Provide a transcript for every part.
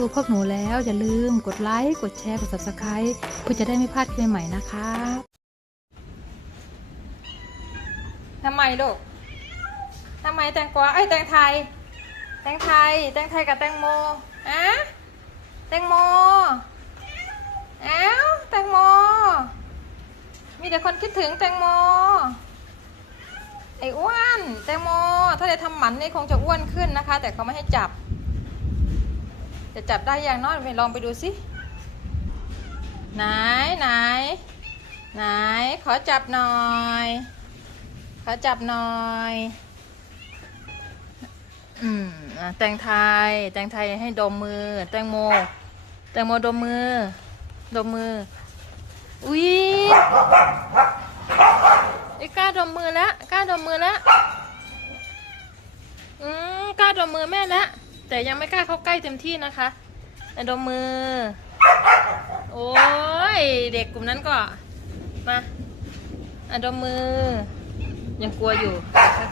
ดูพวกหนูแล้ว อย่าลืมกดไลค์กดแชร์กด subscribe เพื่อจะได้ไม่พลาดคลิปใหม่ๆนะคะทำไมลูกทำไมแตงกวาเอ้ยแตงไทย แตงไทย แตงไทยกับแตงโมอะแตงโมเอ้าแตงโม มีแต่คนคิดถึงแตงโม ไอ้อ้วน แตงโม ถ้าได้ทำหมันนี่คงจะอ้วนขึ้นนะคะ แต่เขาไม่ให้จับ จะจับได้อย่างน้อยไปลองไปดูสิไหนไหนไหนขอจับหน่อย ขอจับหน่อยอืมแตงไทย แตงไทยให้ดมมือ แตงโม แตงโมดมมือ ดมมือ อุ๊ยไอ้กล้าดมมือแล้วกล้าดมมือแล้วอืมกล้าดมมือแม่แล้ว แต่ยังไม่กล้าเข้าใกล้เต็มที่นะคะดมมือ โอ้ย เด็กกลุ่มนั้นก็ มาอดมมือ ยังกลัวอยู่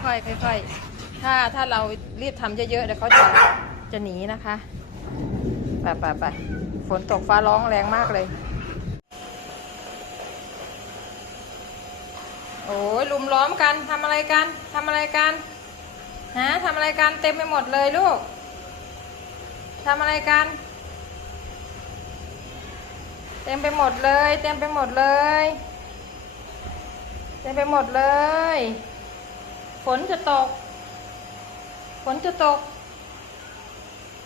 ค่อยๆค่อยๆถ้าถ้าเรารีบทำเยอะๆเดี๋ยวเขาจะจะหนีนะคะไปไปไปฝนตกฟ้าร้องแรงมากเลย โอ้ยลุมล้อมกันทำอะไรกันทำอะไรกันฮะทำอะไรกันเต็มไปหมดเลยลูก ทำอะไรกัน เต็มไปหมดเลย เต็มไปหมดเลย เต็มไปหมดเลย ฝนจะตก ฝนจะตก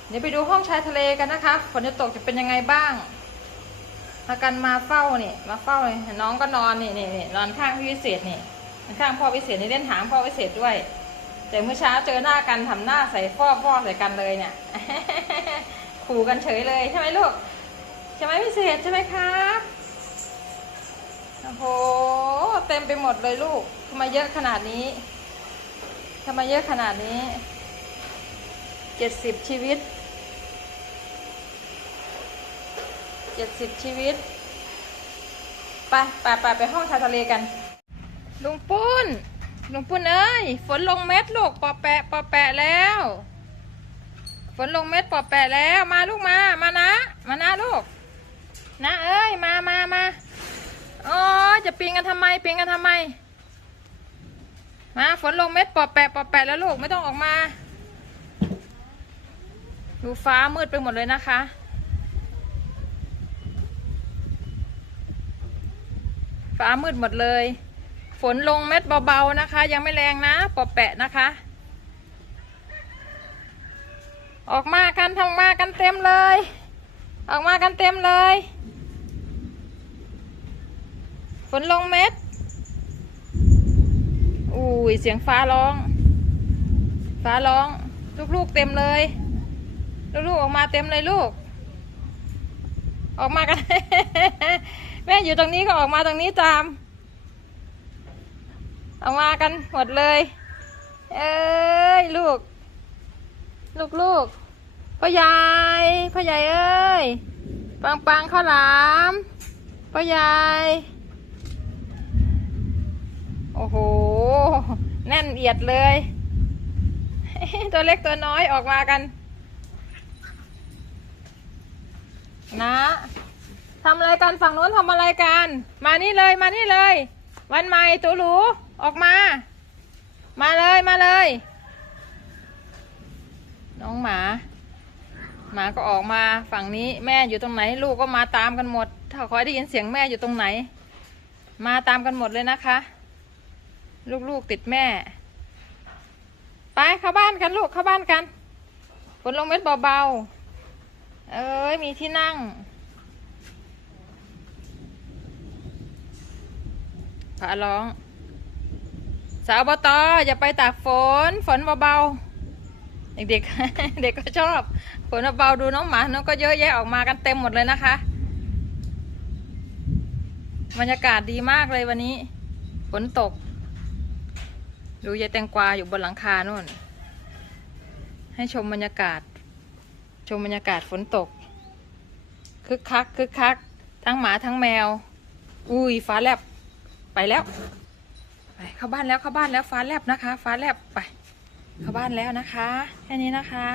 เดี๋ยวไปดูห้องชายทะเลกันนะคะ ฝนจะตกจะเป็นยังไงบ้างพากันมาเฝ้านี่ มาเฝ้าเลยน้องก็นอนนี่นี่นี่นอนข้างพี่วิเศษนี่ข้างพ่อวิเศษนี่เล่นหางพ่อวิเศษด้วย แต่เมื่อเช้าเจอหน้ากันทำหน้าใส่พ่อพ่อใส่กันเลยเนี่ยขู่กันเฉยเลยใช่ไหมลูกใช่ไหมพิเศษใช่ไหมครับโอ้โหเต็มไปหมดเลยลูกทำไมเยอะขนาดนี้ทำไมเยอะขนาดนี้เจ็ดสิบชีวิตเจ็ดสิบชีวิตไปไปไปไปห้องชายทะเลกัน ลุงปุ้น หลุงปุ้นเอ้ย ฝนลงเม็ดลูกปอแปะปอแปะแล้ว ฝนลงเม็ดปอแปะแล้ว มาลูกมา มานะ มานะลูก นะเอ้ย มามามาอ๋อจะปีนกันทำไมปีนกันทำไม มาฝนลงเม็ดปอแปะปอแปะแล้วลูกไม่ต้องออกมา ดูฟ้ามืดไปหมดเลยนะคะฟ้ามืดหมดเลย ฝนลงเม็ดเบาๆนะคะ ยังไม่แรงนะปอแปะนะคะ ออกมากันทำมากันเต็มเลย ออกมากันเต็มเลย ฝนลงเม็ดอุ้ยเสียงฟ้าร้อง ฟ้าร้อง ลูกๆเต็มเลยลูกๆออกมาเต็มเลยลูก ออกมากัน แม่อยู่ตรงนี้ก็ออกมาตรงนี้ตาม ออกมากันหมดเลย เอ้ยลูก ลูกลูกพ่อใหญ่พ่อใหญ่เอ้ย ปังปังข้าวหลามพ่อใหญ่โอ้โห แน่นเอียดเลย ตัวเล็กตัวน้อยออกมากัน นะทำอะไรกันฝั่งโน้นทำอะไรกัน มานี่เลยมานี่เลย วันใหม่ตูหลู ออกมา มาเลยมาเลย น้องหมา หมาก็ออกมาฝั่งนี้แม่อยู่ตรงไหน ลูกก็มาตามกันหมด ถ้าขอให้ได้ยินเสียงแม่อยู่ตรงไหน มาตามกันหมดเลยนะคะ ลูกๆติดแม่ ไปเข้าบ้านกันลูกเข้าบ้านกันฝนลงเม็ดเบาๆ เอ้ยมีที่นั่งพระร้อง สาวบตออย่าไปตากฝน ฝนเบาๆ เด็กๆ เด็กก็ชอบ ฝนเบาๆดูน้องหมา น้องก็เยอะแยะออกมากันเต็มหมดเลยนะคะ บรรยากาศดีมากเลยวันนี้ ฝนตก ดูยายแตงกวาอยู่บนหลังคาโน่น ให้ชมบรรยากาศ ชมบรรยากาศฝนตก คึกคักคึกคัก ทั้งหมาทั้งแมว อุ้ยฟ้าแลบไปแล้ว ไปเข้าบ้านแล้วเข้าบ้านแล้วฟ้าแลบนะคะ ฟ้าแลบไป เข้าบ้านแล้วนะคะ แค่นี้นะคะ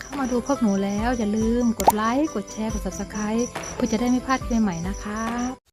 เข้ามาดูพวกหนูแล้วอย่าลืมกดไลค์กดแชร์กด subscribe เพื่อจะได้ไม่พลาดคลิปใหม่นะคะ